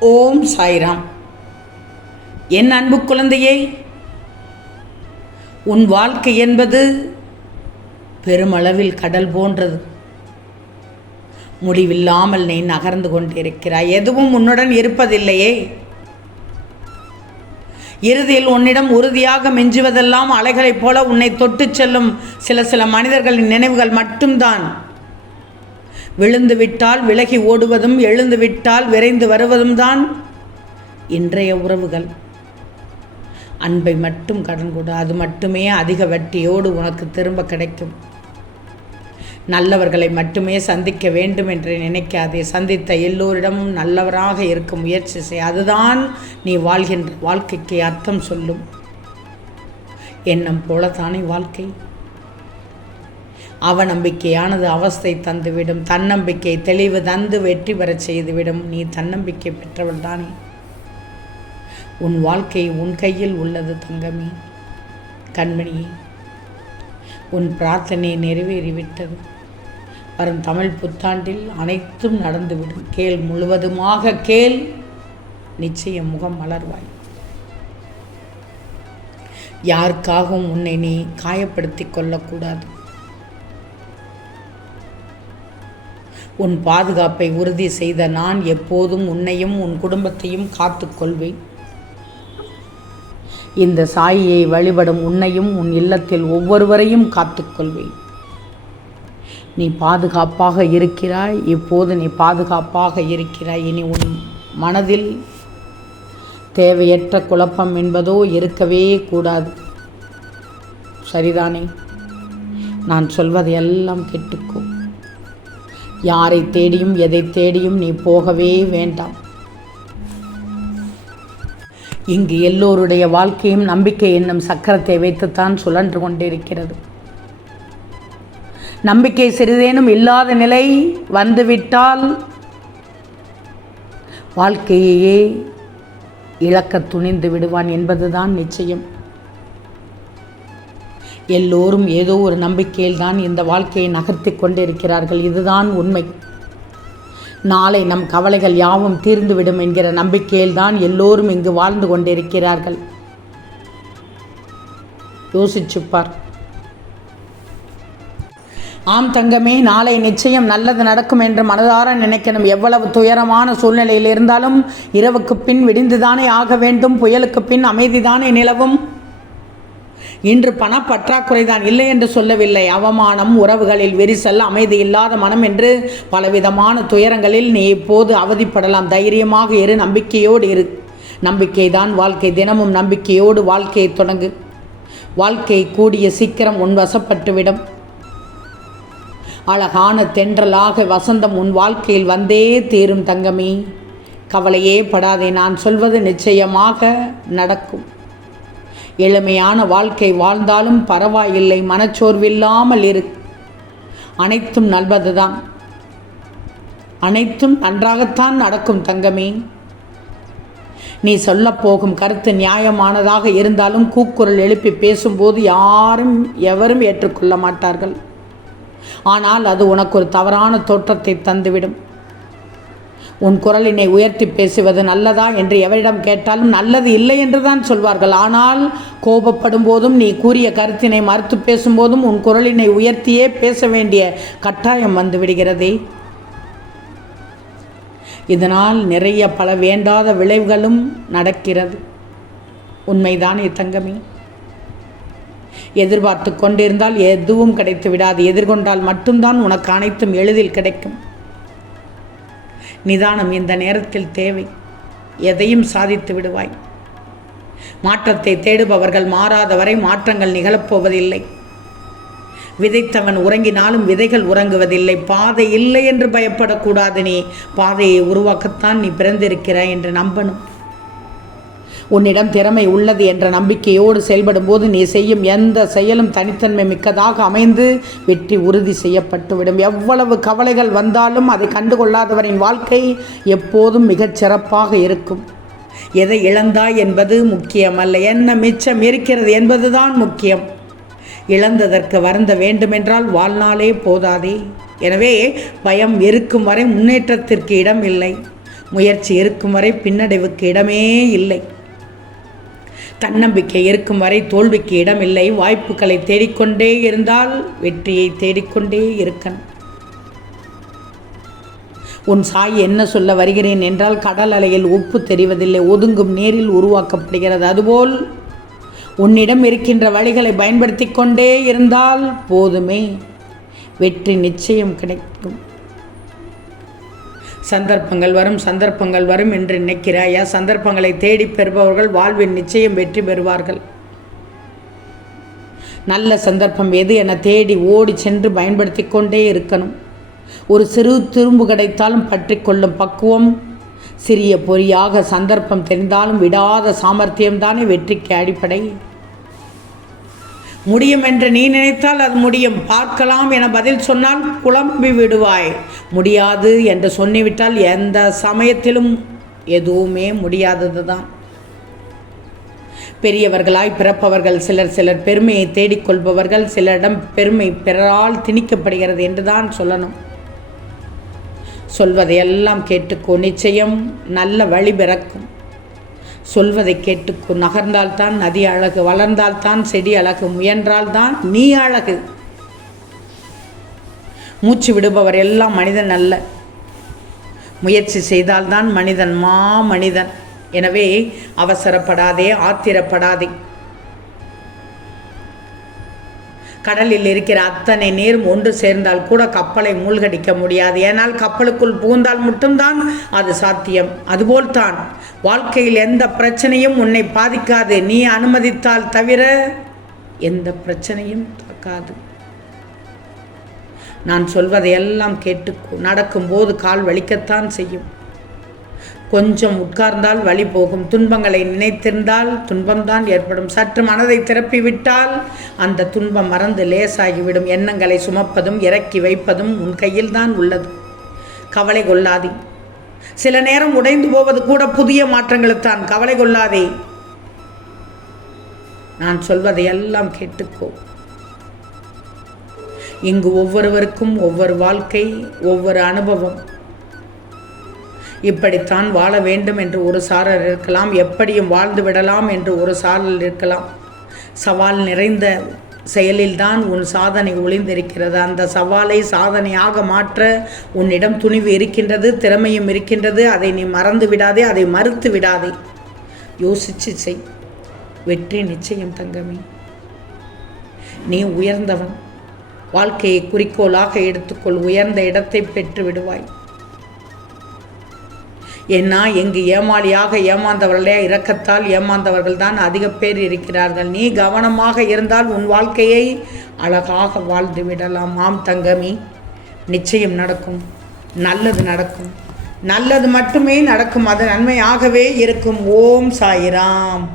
ஓம் சாய்ராம். என் அன்பு குழந்தையே உன் வாழ்க்கை என்பது பெருமளவில் கடல் போன்றது. முடிவில்லாமல் நீ நகர்ந்து கொண்டிருக்கிறாய். எதுவும் உன்னுடன் இருப்பதில்லையே. இறுதியில் உன்னிடம் உறுதியாக மிஞ்சுவதெல்லாம் அலைகளைப் போல உன்னை தொட்டுச் செல்லும் சில சில மனிதர்களின் நினைவுகள் மட்டும்தான். விழுந்துவிட்டால் விலகி ஓடுவதும் எழுந்துவிட்டால் விரைந்து வருவதும் தான் இன்றைய உறவுகள். அன்பை மட்டும் கடன் கொடு அது மட்டுமே அதிக வட்டியோடு உனக்கு திரும்ப கிடைக்கும். நல்லவர்களை மட்டுமே சந்திக்க வேண்டும் என்று நினைக்காதே. சந்தித்த எல்லோரிடமும் நல்லவராக இருக்க முயற்சி செய் அதுதான் நீ வாழ்கின்ற வாழ்க்கைக்கு அர்த்தம் சொல்லும். எண்ணம் போலத்தானே வாழ்க்கை. அவநம்பிக்கையானது அவஸ்தை தந்துவிடும். தன்னம்பிக்கை தெளிவு தந்து வெற்றி பெறச் செய்துவிடும். நீ தன்னம்பிக்கை பெற்றவள் தானே. உன் வாழ்க்கை உன் கையில் உள்ளது தங்கமே. கண்மணியே உன் பிரார்த்தனை நிறைவேறிவிட்டது. வரும் தமிழ் புத்தாண்டில் அனைத்தும் நடந்துவிடும். கேள் முழுவதுமாக கேள் நிச்சயம் முகம் மலர்வாய். யாருக்காகவும் உன்னை நீ காயப்படுத்திக் கொள்ளக்கூடாது. உன் பாதுகாப்பை உறுதி செய்த நான் எப்போதும் உன்னையும் உன் குடும்பத்தையும் காத்துக்கொள்வேன். இந்த சாயியை வழிபடும் உன்னையும் உன் இல்லத்தில் ஒவ்வொருவரையும் காத்துக்கொள்வேன். நீ பாதுகாப்பாக இருக்கிறாய். இப்போது நீ பாதுகாப்பாக இருக்கிறாய். இனி உன் மனதில் தேவையற்ற குழப்பம் என்பதோ இருக்கவே கூடாது. சரிதானே? நான் சொல்வதையெல்லாம் கேட்டுக்கோ. யாரை தேடியும் எதை தேடியும் நீ போகவே வேண்டாம். இங்கு எல்லோருடைய வாழ்க்கையும் நம்பிக்கை என்னும் சக்கரத்தை வைத்துத்தான் சுழன்று கொண்டிருக்கிறது. நம்பிக்கை சிறிதேனும் இல்லாத நிலை வந்துவிட்டால் வாழ்க்கையையே இழக்க துணிந்து விடுவான் என்பதுதான் நிச்சயம். எல்லோரும் ஏதோ ஒரு நம்பிக்கையில் தான் இந்த வாழ்க்கையை நகர்த்தி கொண்டிருக்கிறார்கள். இதுதான் உண்மை. நாளை நம் கவலைகள் யாவும் தீர்ந்துவிடும் என்கிற நம்பிக்கையில் தான் எல்லோரும் இங்கு வாழ்ந்து கொண்டிருக்கிறார்கள். யோசிச்சுப்பார். ஆம் தங்கமே நாளை நிச்சயம் நல்லது நடக்கும் என்று மனதார நினைக்கணும். எவ்வளவு துயரமான சூழ்நிலையில் இருந்தாலும் இரவுக்கு பின் விடிந்துதானே ஆக வேண்டும். புயலுக்கு பின் அமைதிதானே நிலவும். இன்று பணப்பற்றாக்குறை தான் இல்லை என்று சொல்லவில்லை. அவமானம் உறவுகளில் விரிசல் அமைதி இல்லாத மனம் என்று பலவிதமான துயரங்களில் நீ இப்போது அவதிப்படலாம். தைரியமாக இரு நம்பிக்கையோடு இரு. நம்பிக்கை தான் வாழ்க்கை. தினமும் நம்பிக்கையோடு வாழ்க்கையை தொடங்கு. வாழ்க்கை கூடிய சீக்கிரம் உன் வசப்பட்டுவிடும். அழகான தென்றலாக வசந்தம் உன் வாழ்க்கையில் வந்தே தீரும் தங்கமே. கவலையே படாதே. நான் சொல்வது நிச்சயமாக நடக்கும். எளிமையான வாழ்க்கை வாழ்ந்தாலும் பரவாயில்லை மனச்சோர்வில்லாமல் இரு. அனைத்தும் நல்லதுதான் அனைத்தும் நன்றாகத்தான் நடக்கும் தங்கமே. நீ சொல்லப்போகும் கருத்து நியாயமானதாக இருந்தாலும் கூக்குரல் எழுப்பி பேசும்போது யாரும் எவரும் ஏற்றுக்கொள்ள மாட்டார்கள். ஆனால் அது உனக்கு ஒரு தவறான தோற்றத்தை தந்துவிடும். உன் குரலினை உயர்த்தி பேசுவது நல்லதா என்று எவரிடம் கேட்டாலும் நல்லது இல்லை என்று தான் சொல்வார்கள். ஆனால் கோபப்படும் போதும் நீ கூறிய கருத்தினை மறுத்து பேசும்போதும் உன் குரலினை உயர்த்தியே பேச வேண்டிய கட்டாயம் வந்துவிடுகிறதே. இதனால் நிறைய பல வேண்டாத விளைவுகளும் நடக்கிறது. உண்மைதானே தங்கமே? எதிர்பார்த்து கொண்டிருந்தால் எதுவும் கிடைத்து விடாது. எதிர்கொண்டால் மட்டும்தான் உனக்கு அனைத்தும் எளிதில் கிடைக்கும். நிதானம் இந்த நேரத்தில் தேவை. எதையும் சாதித்து விடுவாய். மாற்றத்தை தேடுபவர்கள் மாறாதவரை மாற்றங்கள் நிகழப்போவதில்லை. விதைத்தவன் உறங்கினாலும் விதைகள் உறங்குவதில்லை. பாதை இல்லை என்று பயப்படக்கூடாது நீ. பாதையை உருவாக்கத்தான் நீ பிறந்திருக்கிறாய் என்று நம்பணும். உன்னிடம் திறமை உள்ளது என்ற நம்பிக்கையோடு செயல்படும் போது நீ செய்யும் எந்த செயலும் தனித்தன்மை மிக்கதாக அமைந்து வெற்றி உறுதி செய்யப்பட்டுவிடும். எவ்வளவு கவலைகள் வந்தாலும் அதை கண்டுகொள்ளாதவரின் வாழ்க்கை எப்போதும் மிகச் சிறப்பாக இருக்கும். எதை இழந்தாய் என்பது முக்கியமல்ல. என்ன மிச்சம் இருக்கிறது என்பதுதான் முக்கியம். இழந்ததற்கு வருந்த வேண்டுமென்றால் வாழ்நாளே போதாதே. எனவே பயம் இருக்கும் வரை முன்னேற்றத்திற்கு இடம் இல்லை. முயற்சி இருக்கும் வரை பின்னடைவுக்கு இடமே இல்லை. தன்னம்பிக்கை இருக்கும் வரை தோல்விக்கு இடமில்லை. வாய்ப்புகளை தேடிக்கொண்டே இருந்தால் வெற்றியை தேடிக்கொண்டே இருக்கணும். உன் சாய் என்ன சொல்ல வருகிறேன் என்றால் கடல் அலையில் உப்பு தெரிவதில்லை ஒதுங்கும் நீரில் உருவாக்கப்படுகிறது. அதுபோல் உன்னிடம் இருக்கின்ற வழிகளை பயன்படுத்தி கொண்டே இருந்தால் போதுமே. வெற்றி நிச்சயம் கிடைக்கும். சந்தர்ப்பங்கள் வரும் சந்தர்ப்பங்கள் வரும் என்று நினைக்கிறாயா? சந்தர்ப்பங்களை தேடி பெறுபவர்கள் வாழ்வில் நிச்சயம் வெற்றி பெறுவார்கள். நல்ல சந்தர்ப்பம் எது என தேடி ஓடி சென்று பயன்படுத்தி கொண்டே இருக்கணும். ஒரு சிறு திரும்பு கிடைத்தாலும் பற்றி கொள்ளும் பக்குவம் சிறிய பொறியாக சந்தர்ப்பம் தெரிந்தாலும் விடாத சாமர்த்தியம்தானே வெற்றிக்கு அடிப்படை. முடியும் என்று நீ நினைத்தால் அது முடியும். பார்க்கலாம் என பதில் சொன்னால் குழம்பி விடுவாய். முடியாது என்று சொல்லிவிட்டால் எந்த சமயத்திலும் எதுவுமே முடியாதது தான் பெரியவர்களாய் பிறப்பவர்கள் சிலர் சிலர் பெருமையை தேடிக்கொள்பவர்கள் சிலரிடம் பெருமை பிறரால் திணிக்கப்படுகிறது என்று தான் சொல்லணும். சொல்வதையெல்லாம் கேட்டுக்கோ நிச்சயம் நல்ல வழி பிறக்கும். சொல்வதை கேட்டுக்கோ நகர்ந்தால்தான் நதி அழகு வளர்ந்தால்தான் செடி அழகு முயன்றால்தான் நீ அழகு. மூச்சு விடுபவர் எல்லாம் மனிதன் அல்ல. முயற்சி செய்தால்தான் மனிதன் மா மனிதன் எனவே அவசரப்படாதே ஆத்திரப்படாதே. கடலில் இருக்கிற அத்தனை நீரும் ஒன்று சேர்ந்தால் கூட கப்பலை மூழ்கடிக்க முடியாது. ஏனால் கப்பலுக்குள் புகுந்தால் மட்டும்தான் அது சாத்தியம். அதுபோல்தான். வாழ்க்கையில் எந்த பிரச்சனையும் உன்னை பாதிக்காது. நீ அனுமதித்தால் தவிர எந்த பிரச்சனையும் தாக்காது. நான் சொல்வதையெல்லாம் கேட்டு நடக்கும்போது கால் வலிக்கத்தான் செய்யும். கொஞ்சம் உட்கார்ந்தால் வழி போகும். துன்பங்களை நினைத்திருந்தால் துன்பம்தான் ஏற்படும். சற்று மனதை திறப்பி விட்டால் அந்த துன்பம் மறந்து லேசாகிவிடும். எண்ணங்களை சுமப்பதும் இறக்கி வைப்பதும் உன் கையில்தான் உள்ளது. கவலை கொள்ளாதே. சில நேரம் உடைந்து போவது கூட புதிய மாற்றங்களுத்தான். கவலை கொள்ளாதே. நான் சொல்வதை எல்லாம் கேட்டுக்கோ. இங்கு ஒவ்வொருவருக்கும் ஒவ்வொரு வாழ்க்கை ஒவ்வொரு அனுபவம். இப்படித்தான் வாழ வேண்டும் என்று ஒரு சாரர் இருக்கலாம் எப்படியும் வாழ்ந்து விடலாம் என்று ஒரு சாரல் இருக்கலாம். சவால் நிறைந்த செயலில்தான் உன் சாதனை ஒளிந்திருக்கிறது. அந்த சவாலை சாதனையாக மாற்ற உன்னிடம் துணிவு இருக்கின்றது திறமையும் இருக்கின்றது. அதை நீ மறந்து விடாதே அதை மறுத்து விடாதே. யோசிச்சு செய். வெற்றி நிச்சயம் தங்கமே. நீ உயர்ந்தவன். வாழ்க்கையை குறிக்கோளாக எடுத்துக்கொள். உயர்ந்த இடத்தை பெற்று விடுவாய் ஏன்னா எங்கு ஏமாளியாக ஏமாந்தவர்களே இரக்கத்தால் ஏமாந்தவர்கள் தான் அதிக பேர் இருக்கிறார்கள். நீ கவனமாக இருந்தால் உன் வாழ்க்கையை அழகாக வாழ்ந்து விடலாம் ஆம் தங்கமி நிச்சயம் நடக்கும். நல்லது நடக்கும். நல்லது மட்டுமே நடக்கும். அது நன்மையாகவே இருக்கும். ஓம் சாயிராம்.